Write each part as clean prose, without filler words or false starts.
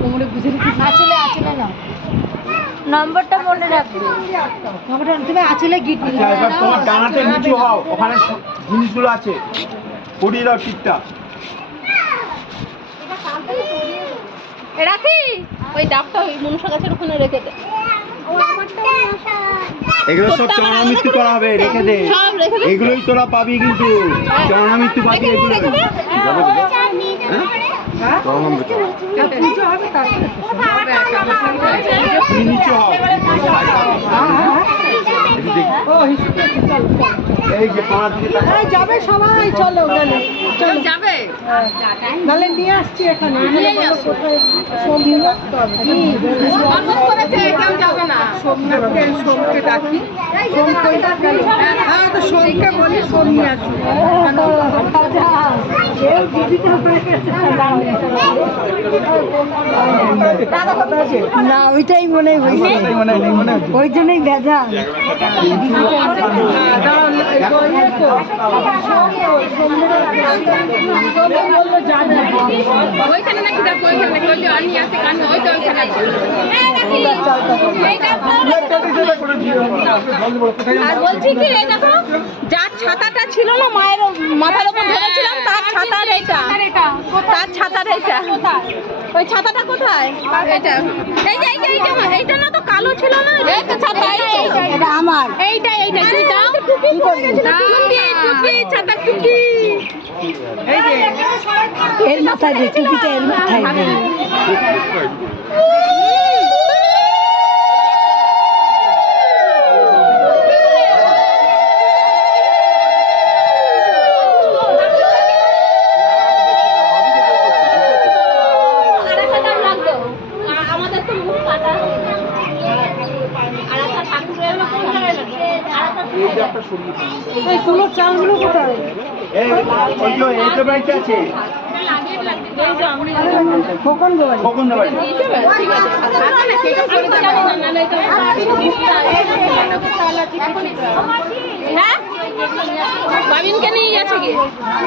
কোমরে বুঝে আঁচলে আঁচলে না নম্বরটা মনে রাখবে নম্বরটা তুমি আঁচলে গিট তোমার ডানাতে নিচু হও ওখানে জিনিসগুলো আছে পড়িয়ে দাও টিপটা রাখি ওই ডাবটা ওই মনসা গাছের ওখানে রেখে দে এগুলো সব চরণামৃত্যু করা হবে রেখে দে এগুলোই তোরা পাবি কিন্তু চরণামৃত্যু পাবি এগুলো যাবে সবাই চলো চলো যাবে নাহলে নিয়ে আসছি এখানে সোমকে ডাকি হ্যাঁ তো সোমকে বলি সোম নিয়ে আসবো না ওইটাই মনে হয়েছে ওই জন্যই ভেজা ওইখানে নাকি দেখো ওইখানে আর বলছি কি এই দেখো যার ছাতাটা ছিল না মায়ের মাথার উপর ধরেছিলাম তার ছাতার এইটা ওই ছাতাটা কোথায় এটা এইটা না তো কালো ছিল না এই তো ছাতা এটা আমার এইটা তুই দাও টুপি ছাতা টুপি এই যে এর মাথায় দে টুপিটা এর মাথায় দে এই তুলো চালগুলো কোথায় আছে বাবিনকে নিয়ে গেছে কি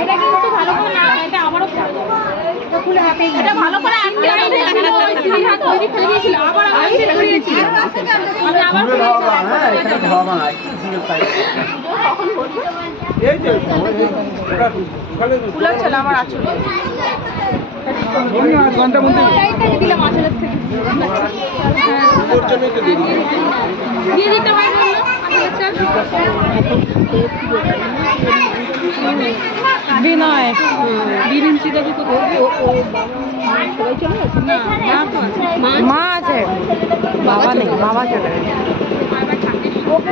এটা কিন্তু ভালো করে না এটা আমারও এটা ভালো করে আটকে রাখতে হাত ধরে ফেলে দিয়েছিল আবার আমি ফেলে দিয়েছি মানে আবার কখন বলবো এই যে ফুলাচ্ছিল আমার আচলে ঘন্টা মধ্যে দিলাম আচলের থেকে দিয়ে দিতে হয় বিনয় বিরিঞ্চি দেখি মা আছে বাবা নেই বাবা চলে ওকে